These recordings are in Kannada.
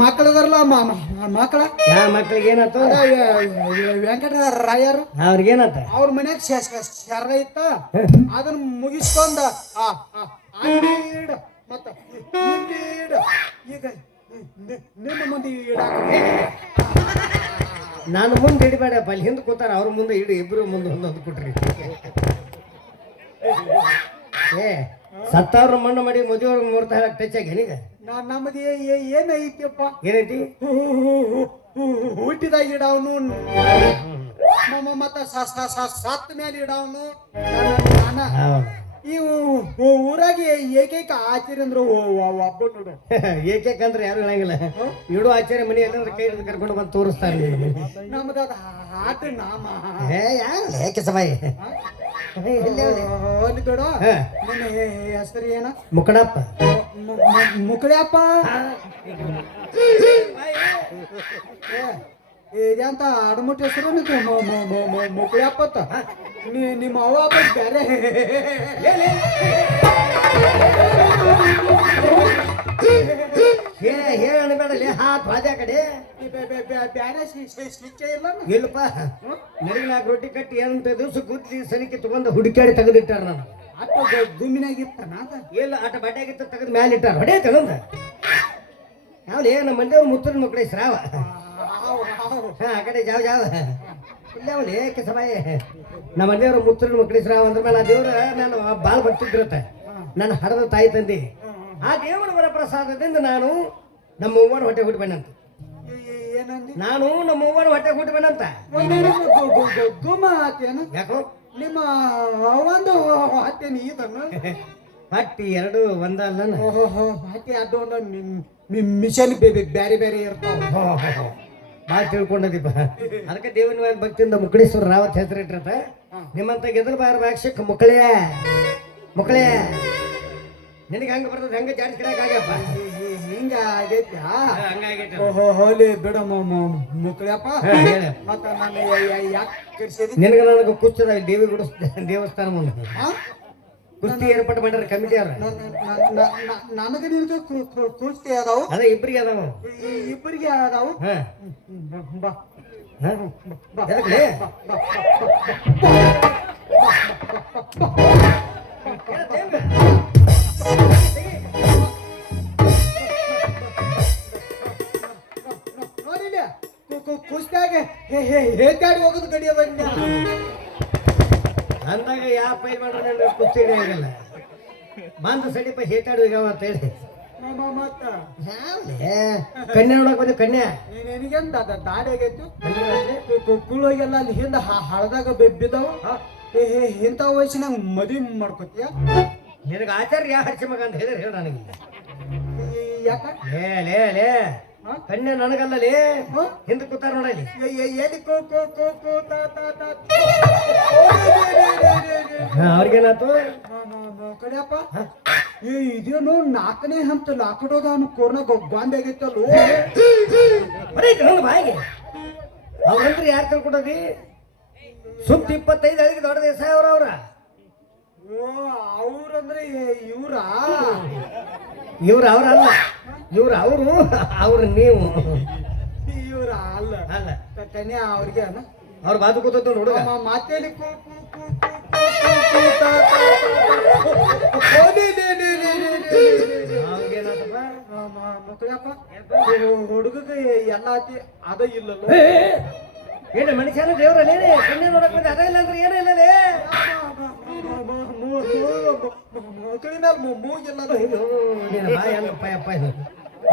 ಮಕ್ಕಳದಾರಲ್ಲ ಮಕ್ಕಳ ಮಕ್ಳಿಗೆ ಏನಾಯ್ತು? ವೆಂಕಟ ರಾಯರು ಅವ್ರಿಗೇನತ್ತ? ಅವ್ರ ಮನ್ಯಾಗ ಶರ ಇತ್ತ, ಅದನ್ನ ಮುಗಿಸ್ಕೊಂಡ ಮತ್ತ ಈಗ ನಿಮ್ಮ ಮುಂದೆ ನಾನು ಮುಂದೆ ಹಿಡಿಬೇಡಪ್ಪ, ಅಲ್ಲಿ ಹಿಂದೆ ಕೂತಾರ, ಅವ್ರ ಮುಂದೆ ಹಿಡಿ, ಇಬ್ರು ಮುಂದೆ ಒಂದೊಂದು ಕೊಟ್ರಿ. ಏ ಸತ್ತವ್ರ ಮಣ್ಣು ಮಾಡಿ ಮದುವೆ ಮೂರ್ತ ಟಚ್ ಆಗಿ ಏನೀಗ ನಮ್ಮದು ಏನೈತಿಯಪ್ಪ? ಏನೈತಿ? ಹುಟ್ಟಿದಾಗ ಇಡವನು ಮತ್ತ ಸತ್ತ ಮೇಲೆ ಇಡವನು. ಈ ಊರಾಗ ಏಕೈಕ ಆಚಾರ್ಯ ಅಂದ್ರೆ ಒಬ್ಬ ನೋಡು. ಏಕೈಕ ಅಂದ್ರೆ ಯಾರು ಹೇಳಂಗಿಲ್ಲ. ಇಡೋ ಆಚಾರ್ಯ ಮನೆ ಎಲ್ಲಂದ್ರೆ ಕೈ ಹಿಡಿದು ಕರ್ಕೊಂಡು ಬಂದು ತೋರಿಸ್ತಾರೆ. ನಮ್ದು ಅದು ಆಟ ನಾಮ ಏಕೆ ಸಭಾಯಿ ಅಲ್ಲಿ ಬಿಡು. ನಿನ್ನ ಹೆಸರು ಏನ? ಮುಕಡಪ್ಪ. ಮುಕಳಪ್ಪ ಇದಂತ ಅಡಮುಟ್ಟ ಹೆಸರು ಮುಕಳಪ್ಪ. ನಿಮ್ಮ ಅವ್ವ ಬೇರೆ ಹೇಳಬೇಡಲಿ. ಹಾತ್ ವಾದ್ಯ ಕಡೆ ಬ್ಯಾರೆ ಶಿಕ್ಷೆ ಇಲ್ಲ ಇಲ್ಲಪ್ಪ. ನನಗೆ 4 ರೊಟ್ಟಿ ಕಟ್ಟಿ ಎಂತ ದಿವಸ ಗುದ್ದಿ ಸನಿಕೆ ತಗೊಂಡು ಹುಡುಕಾಡಿ ತೆಗೆದಿಟ್ಟಾರ. ನಾನು ಅಟ್ಟ ಗುಮ್ಮಿನಾಗಿತ್ತನ ಇಲ್ಲ, ಆಟ ಬಡ್ಡೆಗಿತ್ತ ತೆಗೆದು ಮ್ಯಾಲ ಇಟ್ಟಾರ. ಹೊಡೆ ತಗೊಂಡ ಯಾವ್ಲೇ ನಮ್ಮ ಮಂದಿಯವ್ರು ಮುತ್ತನ ಮಕ್ಕಳೇ ಶ್ರಾವ. ಆ ಕಡೆ ಜಾವ್ ಜಾವ್ ಇಲ್ಲವಲ್ಲಿ ಏಕೆ ಸಭಾಯಿ ನಮ್ಮ ಮಂದಿಯವ್ರು ಮುತ್ತನ ಮಕ್ಕಳೇ ಶ್ರಾವ ಅಂದ್ರ ಮೇಲೆ ಆ ದೇವ್ರ ನಾನು ಬಾಲ್ ಬರ್ತಿದ್ರತ್ತ. ನನ್ನ ಹಡದ ತಾಯಿ ತಂದಿ ಆ ದೇವರ ವರ ಪ್ರಸಾದದಿಂದ ನಾನು ನಮ್ಮ ಅವ್ವನ ಹೊಟ್ಟೆ ಹುಟ್ಟಬೇನಂತ. ನಾನು ನಮ್ಮ ಅವ್ವನ ಹೊಟ್ಟೆ ಹುಟ್ಟಬೇನಂತ. ಗುಮ್ಮ ಆತೇನು? ಯಾಕೋ ನಿಮ್ಮ ಒಂದು ಹತ್ತೇನು ಇದನ್ನು ಹಟ್ಟಿ ಎರಡು ಒಂದಲ್ಲ. ಹತ್ತಿ ಅದು ಮಿಷನ್ ಬೇರೆ ಬೇರೆ ಇರ್ತಾವ. ಭಾಳ ತಿಳ್ಕೊಂಡದೀಪ. ಅದಕ್ಕೆ ದೇವನ ಭಕ್ತಿಯಿಂದ ಮುಕಳೇಶ್ವರ ರಾವತ್ ಹೆಸರಿಟ್ಟಿರತ್ತ. ನಿಮ್ಮಂತ ಗೆದಲ್ ಬಾರ ಭಾಷಕ್ ಮುಕಳೆ ಮುಕಳೆ ನಿನಗೆ ಹಂಗ ಬರ್ತದ, ಹಂಗ ಜಾಡಿಸ್ಕೊಳಕಾಗಪ್ಪ. ಹಿಂಗ ಆಗೈತಿ. ಹಂಗಾಗೈತಿ. ಹೋಲಿ ಬಿಡ ಮುಕಳಪ್ಪ. ಮತ್ತ ನಾನು ಯಾಕೆ ಕರ್ಸಿದಿ? ನಿನಗೆ ನನಗೆ ಕುಸ್ತದ ದೇವಿ ಗುಡ ದೇವಸ್ಥಾನ ಮುಂದೆ ಕುಸ್ತಿ ಏರ್ಪಾటు ಮಾಡ್ಯಾರ ಕಮಿಟಿ ಅವ್ರ. ನನಗೆ ನಿನಗೆ ಕುಸ್ತಿ ಅದಾವು? ಅದ ಇಬ್ಬರಿಗೆ ಅದಾವ. ಇಬ್ಬರಿಗೆ ಅದಾವು. ಬಾ ಕುಸ್ತಿಯಾಗ ಹೇತಾಡಿ ಹೋಗುದು ಗಡಿಯ ಬಂದ ಅಂದಾಗ ಯಾವ ಪೈ ಮಾಡ್ರೆ ಕುಸ್ತಿ ಹಿಡಿಯಾಗಲ್ಲ. ಬಂದು ಸಡಿಪ ಹೇತಾಡುವ ಅಂತ ಹೇಳಿ ಮತ್ತ ಕನ್ಯಾ ನೋಡಕ್ ಬಂದು ಕನ್ಯಾ ನಿನಗೆಂದ ದಾಡಿ ಆಗೈತು. ಕುಳ್ಳೋಗೆಲ್ಲ ಅಲ್ಲಿ ಹಿಂದ ಹಳದಾಗ ಬಿದ್ದಾವ. ಇಂಥ ವಯಸ್ಸಿನಾಗ ಮದುವೆ ಮಾಡ್ಕೊತೀಯ? ನಿನಗೆ ಆಚಾರ್ಯ ಯಾವ ಹಚ್ಚಿ ಮಗ ಅಂತ ಹೇಳಿದ್ರೆ ಹೇಳ ನನಗೆ. ಯಾಕ ಲೇ ಕನ್ಯಾ ನನಗಲ್ಲಲೇ ಹಿಂದೆ ಕೂತಾರ ನೋಡಲಿ. ಅವ್ರಿಗೇನಾಯ್ತು? ಕಡಿಯಪ್ಪ ಇದೇನು 4ನೇ ಹಂತ ಲಾಕ್ಡೌನ್ ಅವನು ಕೊರೋನಾ ಗೊಂಬೆ ಆಗೈತಲ್ಲ. ಬಾಯಿಗೆ ಅವ್ರಂದ್ರೆ ಯಾರು ತಿಳ್ಕೊಡೋದಿ? ಸುತ್ತ 25 ಅಳಿಗೆ ದೊಡ್ಡ ದೇಶ ಅವ್ರ. ಓ ಅವ್ರಂದ್ರೆ ಅವ್ರಲ್ಲ, ಅವ್ರು ನೀವು. ಇವ್ರ ಅಲ್ಲ ಅಲ್ಲ ಕನ್ಯಾ ಅವ್ರಿಗೆ ಅವ್ರ ಬಾಜು ಕೂತ ಹುಡುಗ ಮಾತೇಲಿ ಹುಡುಗಗೆ ಎಲ್ಲ ಅದ ಇಲ್ಲಲ್ಲ. ಏನು ಮನುಷ್ಯನ ದೇವ್ರಲ್ಲೇ ಕನ್ಯಾ ನೋಡಕ್ ಬಂದ ಅದ ಇಲ್ಲ ಅಂದ್ರೆ ಏನೂ ಇಲ್ಲಲೇ. ಮಕ್ಕಳ ಮೇಲೆ ಮೂಗಿಲ್ಲ. ಬಾಯಪ್ಪ ಇದು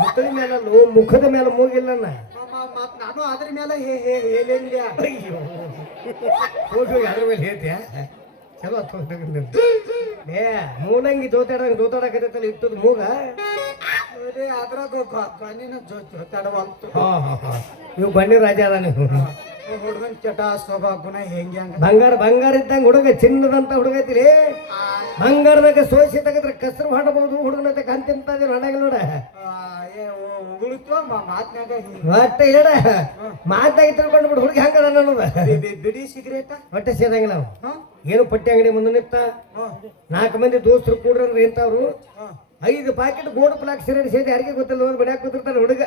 ಮಕ್ಕಳ ಮೇಲಲ್ಲೂ ಮುಖದ ಮೇಲೆ ಮೂಗಿಲ್ಲ. ನಾನು ಅದ್ರ ಮೇಲೆ ಹೇಳಿಲ್ಲ. ಹೋಗಿ ಅದ್ರ ಮೇಲೆ ಹೇಳ್ತೀಯ? ಚಲೋ ಮೂಲಂಗಿ ದೋತಾಡಕತ್ತಲ್ಲ ಇಟ್ಟದ ಮೂಗ. ಅದ್ರಾಗ ಗಣ್ಣಿನ ಜೊತಾಡವಂತು. ನೀವು ಬನ್ನಿ ರಾಜ ಅದ. ನೀವು ಹುಡುಗನ್ ಚಟ ಸ್ವಭಾವ ಗುಣ ಹೆಂಗೆ ಬಂಗಾರ ಇದ್ದಂಗ ಹುಡುಗ ಚಿನ್ನದಂತ ಹುಡುಗ ಐತಿರಿ. ಬಂಗಾರದಾಗ ಸೋಸಿ ತೆಗದ್ರೆ ಕಸರು ಮಾಡಬಹುದು. ಹುಡುಗನ ಕಂತಿಂತ ಹಣಾಗಿಲ್ಲ ನೋಡ. ಒಟ್ಟ ಹೇಳ ಮಾತಾಗಿ ತಿಳ್ಕೊಂಡು ಬಿಡು. ಹುಡುಗಿ ಹಂಗದ ಅನ್ನೋದ ಬಿಡಿ ಸಿಗರೇಟ ಹೊಟ್ಟೆ ಸೇದಂಗಿಲ್ಲ. ನಾವು ಏನು ಪಟ್ಟಿ ಅಂಗಡಿ ಮುಂದೆ ನಿಂತ 4 ಮಂದಿ ದೋಸ್ತರು ಕೂಡ್ರಂದ್ರೆ ಇಂಥವ್ರು 5 ಪ್ಯಾಕೆಟ್ ಗೋಲ್ಡ್ ಪ್ಲಾಕ್ ಸಿಗರೇಟ್ ಸೇರಿ ಯಾರಿಗೆ ಗೊತ್ತಿಲ್ಲ ಒಂದು ಬಡಿಯಾಕ ಕೂತಿರ್ತಾನೆ ಹುಡುಗ.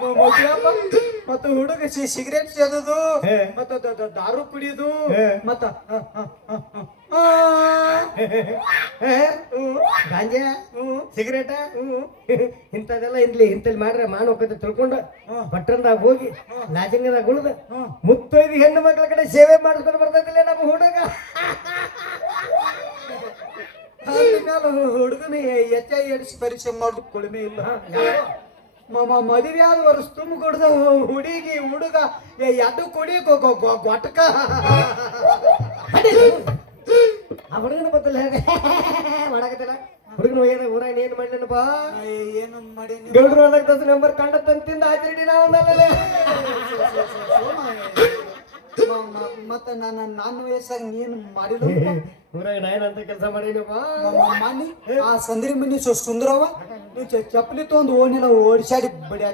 ಮದುವೆಪ್ಪ ಮತ್ತು ಹುಡುಗ ಸಿಗರೇಟ್ ಸೇದೋದು ಮತ್ತ ದಾರು ಕುಡಿಯೋದು ಮತ್ತ ಗಾಂಜಾ ಸಿಗರೇಟ ಇಂಥದೆಲ್ಲ ಇಂತಲ್ಲಿ ಮಾಡ್ರೆ ಹೋಗ್ತದೆ ತಿಳ್ಕೊಂಡು ಪಟ್ಟಣದಾಗ ಹೋಗಿ ಲಾಜಿಂಗದಾಗ ಉಳಿದು ಮುತ್ತೈದು ಹೆಣ್ಣು ಮಕ್ಕಳ ಕಡೆ ಸೇವೆ ಮಾಡಿಸ್ಕೊಂಡು ಬರ್ತೈತಿಲ್ಲ ನಮ್ಮ ಹುಡುಗ. ಹುಡುಗನ ಎಚ್ ಪರೀಕ್ಷೆ ಮಾಡೋದು ಕೊಳಿಮೆ ಇಲ್ಲ. ಮದುವೆ ಆದ ವರ್ಷ ತುಂಬ ಕೊಡ್ದ ಹುಡುಗಿ ಹುಡುಗ ಎದ್ದು ಕುಡಿ ಗೊಟ್ಟಕ ಆ ಹುಡುಗನ ಗೊತ್ತಿಲ್ಲ ಮಾಡಕತ್ತಿಲ್ಲ. ಹುಡುಗನ ಹೋಗ್ಯಾರ ಊರಾಗ ಏನ್ ಮಾಡ್ಲೇನಪ್ಪ ಏನು ಮಾಡಿ ಗೌಡ್ರು ಅಂದಾಗ ನಂಬರ್ ಕಂಡ ತಂತಿಂದ ಆಚರಣೆ ನಾವು ಮತ್ತೆ ನನ್ನ ವಯಸ್ಸಾಗ ನೀನು ಮಾಡಿಲ್ಲ ಊರಾಗ ನಾಯನಂತ ಕೆಲಸ ಮಾಡೀನಪ್ಪ. ಮನಿ ಆ ಸಂದ್ರಿ ಮನಿ ಸುಂದರವ ನೀ ಚಪ್ಪಲಿ ತೊಂದು ಓಣಿಲ್ಲ ಓಡಿಸಾಡಿ ಬಡಿ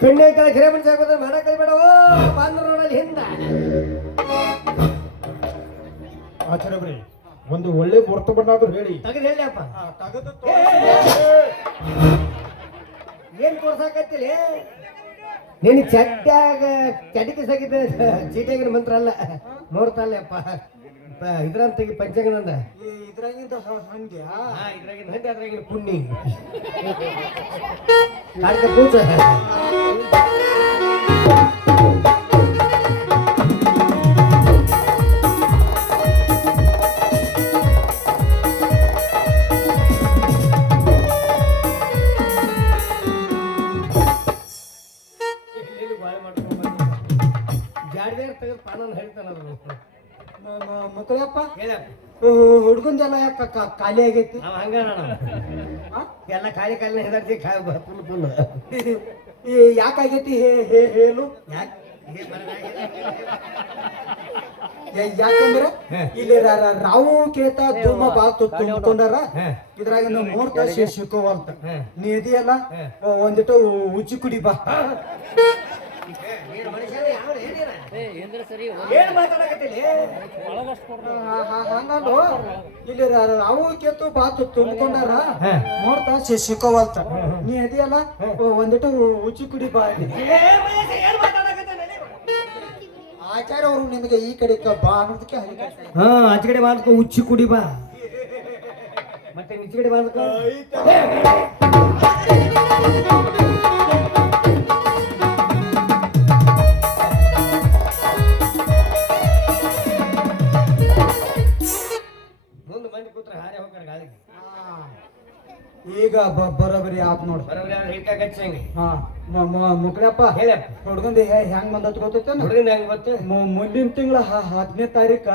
ಕಣ್ಣೆ ಕೆಳ ಗಿರೆ ಮನುಷ್ಯ ಆಗೋದ್ರೆ ಮಾಡಕಲ್ ಬೇಡ ಬಾಂದ್ರ ನೋಡಲ್ಲಿ ಹಿಂದ ಆಚಾರ್ಯ ಬರೀ ಒಂದು ಒಳ್ಳೆ ಮುಹೂರ್ತ ಬಂದಾದ್ರು ಹೇಳಿ. ತೆಗೆದು ಹೇಳಿ ಅಪ್ಪ. ತಗದು ಏನ್ ತೋರ್ಸಾಕತ್ತಿಲ್ಲ ನೀನು ಚಟಿಕೆ ಸಾಕಿದ್ದ ಚೀಟಿಯಾಗಿನ ಮಂತ್ರ ಅಲ್ಲ ನೋಡ್ತಾಳೆ ಅಪ್ಪ ಇದ್ರಂತ ಪಂಚಾಂಗದಂದ ಇದ್ರಾಗಿಂದ ಹಂಗೆ ಇದ್ರಾಗಿನ ಹಂಗೆ ಅದ್ರಾಗಿನ ಪುಣ್ಯ ಕಾಡ್ಕ ಪೂಜ ಮಕ್ಕಳಪ್ಪ ಹೇಳಪ್ಪ ಹುಡ್ಗಂದೆಲ್ಲ ಯಾಕ ಖಾಲಿ ಆಗೈತಿ ಹಂಗ ಎಲ್ಲ ಖಾಲಿ ಖಾಲಿನ ಹೆದರ್ತಿ ಫುಲ್ ಫುಲ್ ಯಾಕಾಗೈತಿ ಹೇಳು ಯಾಕಂದ್ರೆ ಇಲ್ಲಿ ರಾವು ಕೇತ ಧೂಮ ಬಾತ್ ತುಂಬಿಕೊಂಡಾರ ಇದ್ರಾಗ ನಾವು ಮುಹೂರ್ತ ಸಿಕ್ಕೋವಂತ ನೀ ಇದೆಯಲ್ಲ ಒಂದಿಟ್ಟು ಉಚ್ಚಿ ಕುಡಿ ಬಾ ಹಂಗಲ್ಲು ಇಲ್ಲಿ ರಾವು ಕೇತು ಬಾತ್ ತುಂಬಿಕೊಂಡಾರ ಮುಹೂರ್ತ ಸಿಕ್ಕೋವಂತ ನೀ ಇದೆಯಲ್ಲ ಒಂದಿಟ್ಟು ಉಚ್ಚಿ ಕುಡಿ ಬಾ ಆಚಾರ್ಯ ಅವರು ನಿಮಗೆ ಈ ಕಡೆ ಬಾ ಅನ್ನೋದಕ್ಕೆ ಆಚೆ ಕಡೆ ಮಾಡ್ಕೊ ಉಚ್ಚಿ ಕುಡಿ ಬಾ ಮತ್ತೆ ನಿಚ್ಚ ಕಡೆ ಮಾಡ್ಕೊ ಮುಂದೆ ಮಂದಿ ಕೂತ್ರ ಹಾರೆ ಹೋಗ್ತಾರ ಗಾಳಿಗೆ ಈಗ ಬರೋಬರಿ ಆತ್ ನೋಡು ಹಾ ಮುಕ್ಳಪ್ಪ ಹೇಳಪ್ಪ ಹುಡ್ಗಂದ ಹೆಂಗ್ ಬಂದತ್ ಗೊತ್ತೈತೆ ಹುಡುಗನ ಹೆಂಗ್ ಗೊತ್ತು ಮುಂದಿನ ತಿಂಗಳ 15ನೇ ತಾರೀಕ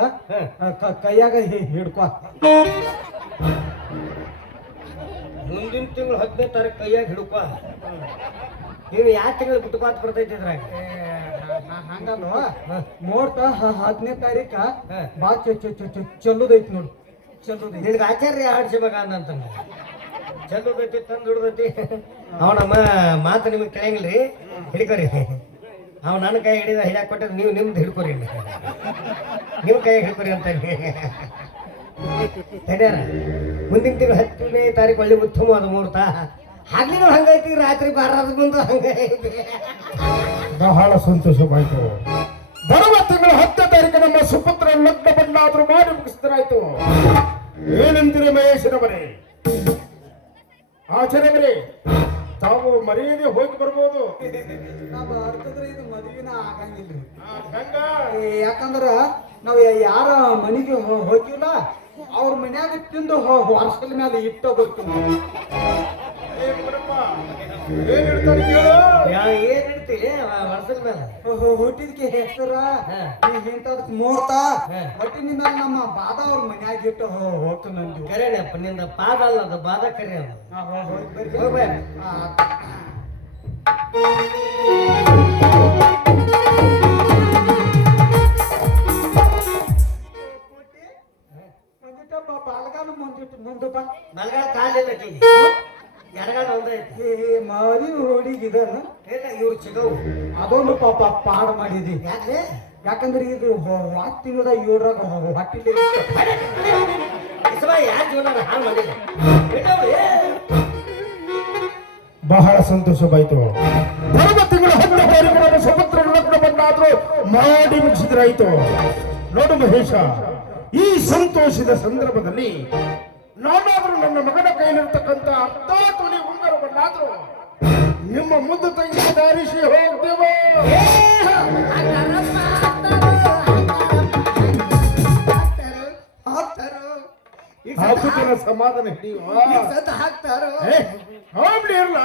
ಕೈಯಾಗ ಹಿಡ್ಕೊ ಮುಂದಿನ ತಿಂಗಳು 15ನೇ ತಾರೀಕು ಕೈಯಾಗ ಹಿಡ್ಕೊ ನೀವು ಯಾವ ತಿಂಗಳು ಬಿಟ್ಟುಕಾತ್ ಬರ್ತೈತಿ ಇದ್ರಾಗ ಹಂಗಲ್ವ ಮುಹೂರ್ತ 15ನೇ ತಾರೀಕ ಬಾ ಚಲ್ಲೋದೈತಿ ನೋಡು ಚಲ್ಲೋದೈತಿ ನಿನಗೆ ಆಚಾರ್ಯ ಆಡ್ಸಬೇಕ ಅಂತಂದ ಚಲ್ಲೋದೈತಿ ತಂದು ಹಿಡ್ದೈತಿ ಅವನಮ್ಮ ಮಾತು ನಿಮಗೆ ತಿಳಿಯಂಗಿಲ್ರಿ ಹಿಡ್ಕೊರಿ ಅವ್ ನನ್ನ ಕೈ ಹಿಡಿದ ಹಿಡಿಯಾಕ ಕೊಟ್ಟರೆ ನೀವು ನಿಮ್ದು ಹಿಡ್ಕೊರಿ ನಿಮ್ಮ ಕೈಯಾಗ ಹಿಡ್ಕೊರಿ ಅಂತ ತಡ್ಯಾರ ಮುಂದಿನ ತಿಂಗಳು 10ನೇ ತಾರೀಕು ಒಳ್ಳೆ ಉತ್ತಮವಾದ ಮುಹೂರ್ತ ಹಗ್ಲಿನೂ ಹಂಗೈತಿ ರಾತ್ರಿ ಬಾರದ ಮುಂದೆ ಹಂಗೈತಿ ಬಹಳ ಸಂತೋಷವಾಯಿತು. ಬರುವ ತಿಂಗಳು 10ನೇ ತಾರೀಕು ನಮ್ಮ ಸುಪುತ್ರ ಲಗ್ನ ಬಣ್ಣಾದ್ರೂ ಮಾಡಿ ಮುಗಿಸಿದ್ರಾಯ್ತು. ಏನಂತೀರಿ ಮಹೇಶನವರೇ ಆಚಾರ್ಯವರೇ ತಾವು ಮರ್ಯಾದೆ ಹೋಗಿ ಬರ್ಬೋದು. ನಾವು ಅರ್ಥದ್ರೆ ಇದು ಮದುವೆನ ಆಗಂಗಿಲ್ರಿ ಹಂಗ ಯಾಕಂದ್ರ ನಾವು ಯಾರ ಮನೆಗೆ ಹೋಗಿಲ್ಲ ಅವ್ರ ಮನ್ಯಾಗ ತಿಂದು ವರ್ಷದ ಮೇಲೆ ಇಟ್ಟು ಬರ್ತೀವಿ ಏನ್ ಹೇಳ್ತಾರೆ ಕೇಳು. ಏನ್ ಹೇಳ್ತೀವಿ ವರ್ಷದ ಮೇಲೆ ಹುಟ್ಟಿದ್ಕೆ ಹೆಸರ ಇಂಥದಕ್ಕೆ ಮುಹೂರ್ತ ಒಟ್ಟಿನ ಮೇಲೆ ನಮ್ಮ ಬಾದ ಅವ್ರ ಮನ್ಯಾಗ ಇಟ್ಟು ಹೋಗ್ತು ನಂದು ಕರೆಯಪ್ಪ ನಿಂದ ಪಾದ ಅಲ್ಲ ಅದು ಬಾದ ಕರೆ ಅದು ಬಾಲಗಾನ ಮುಂದಪ್ಪ ಬಲಗಾಲ ಕಾಲಿಲ್ಲ ಎಡಗಾಲ ಒಂದೈತಿ ಮದುವೆ ಹುಡುಗಿದನ ಇವ್ರು ಚಿಗವು ಅದೊಂದು ಪಾಪ ಪಾಡ ಮಾಡಿದಿ ಯಾಕೆ ಯಾಕಂದ್ರೆ ಇದು ವಾತ್ ತಿಂಗಳದ 7ರಾಗ ಹೊಟ್ಟಿಲಿ ಯಾರ ಜೀವನ ಹಾಳು ಮಾಡಿದೆ ಬಹಳ ಸಂತೋಷವಾಯಿತು. ಬರುವ ತಿಂಗಳು 10 ತಾರೀಕಿನ ಸುಪುತ್ರ ಲಗ್ನ ಬಂದಾದ್ರೂ ಮಾಡಿ ಮುಗಿಸಿದ್ರಾಯ್ತು. ನೋಡು ಮಹೇಶ, ಈ ಸಂತೋಷದ ಸಂದರ್ಭದಲ್ಲಿ ನಾನಾದ್ರೂ ನನ್ನ ಮಗನ ಕೈಲಿರ್ತಕ್ಕಂಥ ಅರ್ಧ ತೊಲೆ ಉಂಗುರವನ್ನಾದ್ರೂ ನಿಮ್ಮ ಮುದ್ದು ತಂಗಿ ದಾರಿಸಿ ಹೋಗ್ತೇವೆ. ಹಾಕುತ್ತಿನ ಸಮಾಧಾನ ಹಿಡಿಯುವ ಹಾಕ್ತಾರೋ ಹೋಗ್ಲಿ ಇರ್ಲ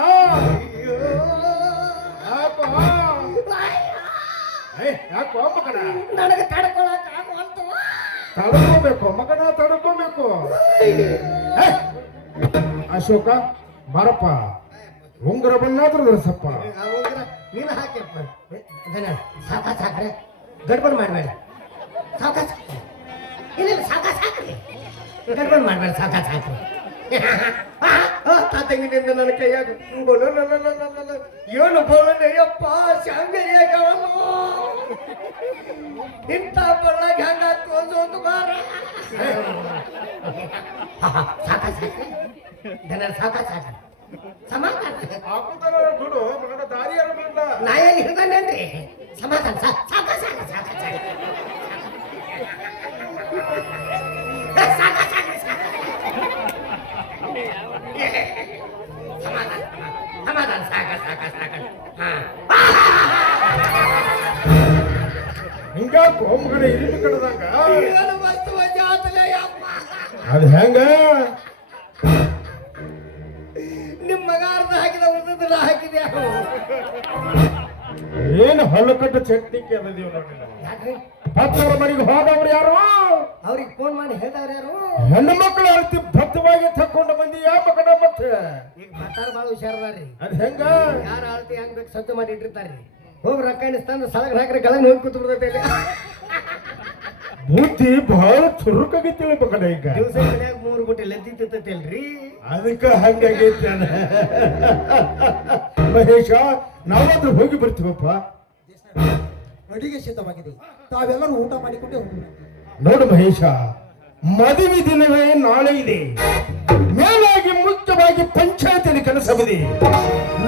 ಯಾಕೋ ಮಗನ ನನಗೆ ತಡ್ಕೊಳಕ್ ಆಗುವಂತ ತಡ್ಕೋಬೇಕು ಮಗನ ತಡ್ಕೋಬೇಕು. ಅಶೋಕ ಬಾರಪ್ಪ, ಉಂಗುರ ಬಣ್ಣಾದ್ರೂ ಧರಿಸಪ್ಪ. ನೀನು ಹಾಕ್ಯಪ್ಪ. ಸಾಕಾಸ್ ಹಾಕ್ರೆ ಗಡ್ಬಡ್ ಮಾಡಬೇಡ. ಸಾಕಾಸ್ ಇಲ್ಲ ಸಾಕಾಸ್ ಹಾಕ್ರಿ, ಗಡ್ಬಡ್ ಮಾಡಬೇಡ. ಸಾಕಾಸ್ ಹಾಕ್ರಿ. ತಾತಂಗಿನಿಂದ ನನ್ನ ಕೈಯಾಗ ಏನು ಬೋಳಯ್ಯಪ್ಪ ಶಾಂಗರಿಯಾಗವನು ಇಂಥ ಬಳ್ಳಾಗ ಹಂಗ ತೋರ್ಸೋದು ಬಾರ. ಸಾಕಾಸ್ ಹಾಕ್ರಿ ಜನರ ಸಾಕಾಸ್ ಹಾಕ್ರಿ. ಸಮಾಧಾನ ಬಿಡು ಮಗನ ದಾರಿ ನಾ ಏನು ಹಿಡ್ದಾನೇನ್ರಿ? ಸಮಾಧಾನ ಸಾಕ ಸಾಕ ಸಾಕ ಸಮಾಧಾನ ಸಮಾಧಾನ ಸಾಕ ಸಾಕ ಸಾಕ. ಹಿಂಗಾಕೋ ಮಗನ ಇಲ್ಲಿ ಕಡದಾಗ ಜಾತಲೆಯಪ್ಪ ಅದು ಹೆಂಗ ನಿಮ್ಮ ಮಗ ಅರ್ಧ ಹಾಕಿದ ಉಳಿದ ಹಾಕಿದೆ. ಏನು ಹೊಲಕಟ್ಟು ಚಟ್ನಿಕ್ಕೆ ಅದೀವಿ ನೋಡಿ. ಭಕ್ತರ ಮನೆಗೆ ಹೋದವ್ರು ಯಾರು? ಅವ್ರಿಗೆ ಫೋನ್ ಮಾಡಿ ಹೇಳ್ದವ್ರು ಯಾರು? ಹೆಣ್ಣು ಮಕ್ಕಳು ಅರ್ತಿ ಭಕ್ತವಾಗಿ ತಕೊಂಡು ಬಂದಿ ಯಾವ ಮಗನ ಮತ್ತೆ ಈಗ ಭಕ್ತಾರ ಭಾಳ ಹುಷಾರದಾರ್ರಿ. ಅದ್ ಹೆಂಗ ಯಾರು ಅಳತಿ ಹೆಂಗ್ ಬೇಕು ಸ್ವಚ್ಛ ಮಾಡಿ ಇಟ್ಟಿರ್ತಾರ್ರಿ. ಹೋಗಿ ರೊಕ್ಕ ಸಲಗ ಹಾಕ್ರೆ ಗಳನ್ನ ಹೋಗಿ ಕೂತ್ ಬಿಡ್ತೈತೆ. ಬುದ್ಧಿ ಬಹಳ ಚುರುಕಾಗಿತ್ತು ಮಗನ. ಈಗ ದಿವಸ ಮನ್ಯಾಗ 3 ಬುಟ್ಟಿ ಲದ್ದಿ ತಿಂತೈತಲ್ರಿ, ಅದಕ್ಕ ಹಂಗಾಗೈತೆ. ಮಹೇಶ, ನಾವಾದ್ರೂ ಹೋಗಿ ಬರ್ತೀವಪ್ಪ. ಅಡಿಗೆ ಸಿದ್ಧವಾಗಿದೆ, ತಾವೆಲ್ಲರೂ ಊಟ ಮಾಡಿಕೊಂಡೇ ಹೋಗೋಣ. ನೋಡು ಮಹೇಶ, ಮದುವೆ ದಿನವೇ ನಾಳೆ ಇದೆ. ಮೇಲಾಗಿ ಮುಖ್ಯವಾಗಿ ಪಂಚಾಯತಿನ ಕೆಲಸವಿದೆ.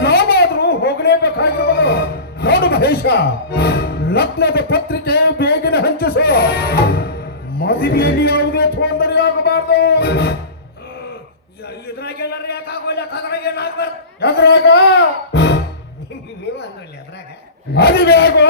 ನಾವಾದ್ರೂ ಹೋಗಲೇಬೇಕಾಗಿರುವುದು. ನೋಡು ಮಹೇಶ, ಲಗ್ನದ ಪತ್ರಿಕೆ ಬೇಗನೆ ಹಂಚಿಸು. ಮದುವೆಯಲ್ಲಿ ಯಾವುದೇ ತೊಂದರೆ ಆಗಬಾರ್ದು. ಇದ್ರಾಗ ಏನಾರ ಯಾಕಾಗೋಲ್ಲ, ಅದ್ರಾಗ ಏನಾಗ್ಬಾರ್ದು. ಎದ್ರಾಗ ನೀವು ಅಂದ್ರಲ್ಲಿ ಅದ್ರಾಗ ಮದುವೆ ಆಗೋ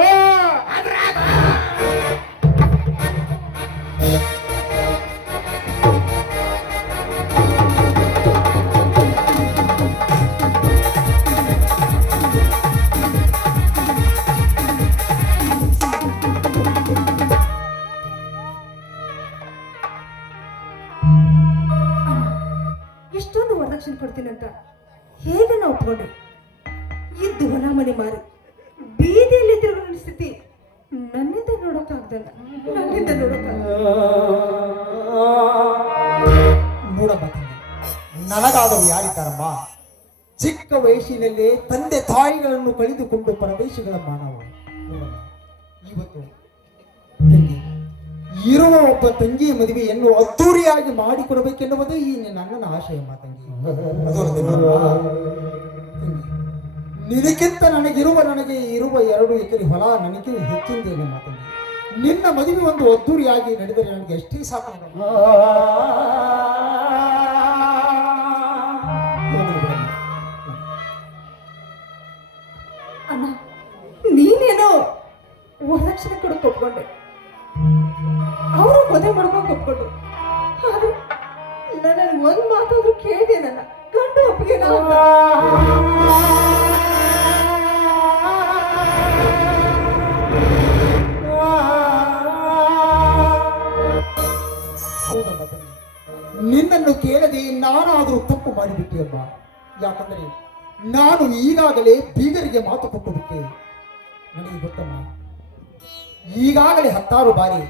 ಇಷ್ಟೊಂದು ವರದಕ್ಷಿಣೆ ಕೊಡ್ತೀನಂತ ಹೇಗೆ ನಾವು ಒಪ್ಕೊಂಡೆ? ಇದ್ದು ಹೊಲ ಮನೆ ಮಾರಿ ಬೀದಿಯಲ್ಲಿ ತಿರುಗುವ ಸ್ಥಿತಿ ನನ್ನಿಂದ ನೋಡೋಕ್ಕಾಗ್ದಲ್ಲ, ನನ್ನಿಂದ ನೋಡಮ್ಮ ತಂಗಿ, ನನಗಾದರೂ ಯಾರಿದ್ದಾರಮ್ಮ? ಚಿಕ್ಕ ವಯಸ್ಸಿನಲ್ಲೇ ತಂದೆ ತಾಯಿಗಳನ್ನು ಕಳೆದುಕೊಂಡು ಪರದೇಶಗಳ ಮಾನವ. ನೋಡಮ್ಮ, ಇವತ್ತು ತಂಗಿ ಇರುವ ಒಬ್ಬ ತಂಗಿಯ ಮದುವೆಯನ್ನು ಅದ್ದೂರಿಯಾಗಿ ಮಾಡಿಕೊಡಬೇಕೆನ್ನುವುದು ಈ ನನ್ನ ಆಶಯಮ್ಮ ತಂಗಿ. ಅದಲ್ಲದೆ ನಿನಗಿಂತ ನನಗೆ ಇರುವ 2 ಎಕರೆ ಹೊಲ ನನಗೆ ಹೆಚ್ಚಿಂದೇನಮ್ಮ ತಂಗಿ. ನಿನ್ನ ಮದುವೆ ಒಂದು ಅದ್ದೂರಿಯಾಗಿ ನಡೆದರೆ ನನಗೆ ಎಷ್ಟೇ ಸಾಕು. ಅಣ್ಣ, ನೀನೇನೋ ವರದಕ್ಷಿಣೆ ಕೊಡಕ್ಕೆ ಒಪ್ಕೊಂಡೆ, ಅವರು ಮದುವೆ ಮಾಡ್ಕೊಂಡು ಒಪ್ಕೊಂಡ್ರು. ಆದ್ರೆ ನನಗೆ ಒಂದ್ ಮಾತಾದ್ರೂ ಕೇಳಿದೆ, ನನ್ನ ಗಂಡು ಒಪ್ಪಿಗೆ ನಿನ್ನನ್ನು ಕೇಳದೆ ನಾನಾದರೂ ತಪ್ಪು ಮಾಡಿಬಿಟ್ಟೆಯಮ್ಮ. ಯಾಕಂದರೆ ನಾನು ಈಗಾಗಲೇ ಬೀಗರಿಗೆ ಮಾತು ಕೊಟ್ಟು ಬಿಟ್ಟೆ. ನನಗೆ ಗೊತ್ತಮ್ಮ, ಈಗಾಗಲೇ 10 ಬಾರಿ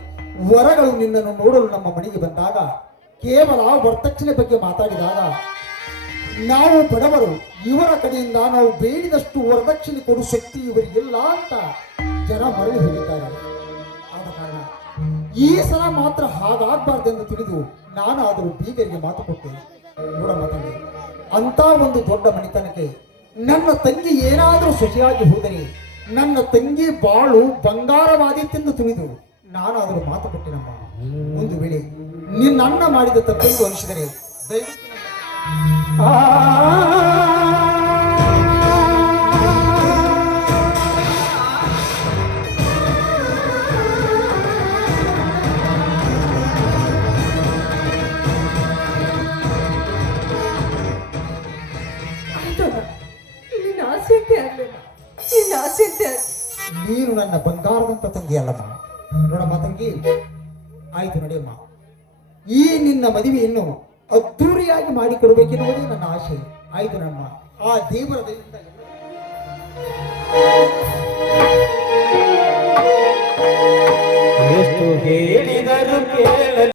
ವರಗಳು ನಿನ್ನನ್ನು ನೋಡಲು ನಮ್ಮ ಮನೆಗೆ ಬಂದಾಗ ಕೇವಲ ವರದಕ್ಷಿಣೆ ಬಗ್ಗೆ ಮಾತಾಡಿದಾಗ ನಾವು ಬಡವರು, ಇವರ ಕಡೆಯಿಂದ ನಾವು ಬೇಡಿದಷ್ಟು ವರದಕ್ಷಿಣೆ ಕೊಡುವ ಶಕ್ತಿ ಇವರಿಗಿಲ್ಲ ಅಂತ ಜನ ಮರಳಿ ಹೋಗಿದ್ದಾರೆ. ಈ ಸಲ ಮಾತ್ರ ಹಾಗಾಗಬಾರ್ದೆಂದು ತಿಳಿದು ನಾನಾದರೂ ಬೀಗರಿಗೆ ಮಾತು ಕೊಟ್ಟೆ. ನೋಡಮ್ಮ ತಂಗಿ, ಅಂತ ಒಂದು ದೊಡ್ಡ ಮಣಿತನಕ್ಕೆ ನನ್ನ ತಂಗಿ ಏನಾದರೂ ಸೊಸೆಯಾಗಿ ಹೋದರೆ ನನ್ನ ತಂಗಿ ಬಾಳು ಬಂಗಾರವಾದೀತೆಂದು ತಿಳಿದು ನಾನಾದರೂ ಮಾತು ಕೊಟ್ಟೆನಮ್ಮ. ಒಂದು ವೇಳೆ ನಿನ್ನ ಮಾಡಿದ ತಪ್ಪೆಂದು ಅನಿಸಿದರೆ ದಯವಿಟ್ಟು ನಿನ್ನ ಆಸೆಂತೆ ಆಗ್ಲಿಲ್ಲ, ನಿನ್ನ ಆಸೆಂತೆ ಆಗ್ಲಿ. ನೀನು ನನ್ನ ಬಂಗಾರದಂತ ತಂಗಿ ಅಲ್ಲಮ್ಮ. ನೋಡಮ್ಮ ತಂಗಿ, ಆಯ್ತು ನಡೆಯಮ್ಮ, ಈ ನಿನ್ನ ಮದುವೆಯನ್ನು ಅದ್ದೂರಿಯಾಗಿ ಮಾಡಿಕೊಡ್ಬೇಕೆನ್ನುವುದೇ ನನ್ನ ಆಶೆ. ಆಯ್ತು ನಮ್ಮ ಆ ದೇವರ ದಯದಿಂದ ಎಷ್ಟು ಹೇಳಿದರು ಕೇಳ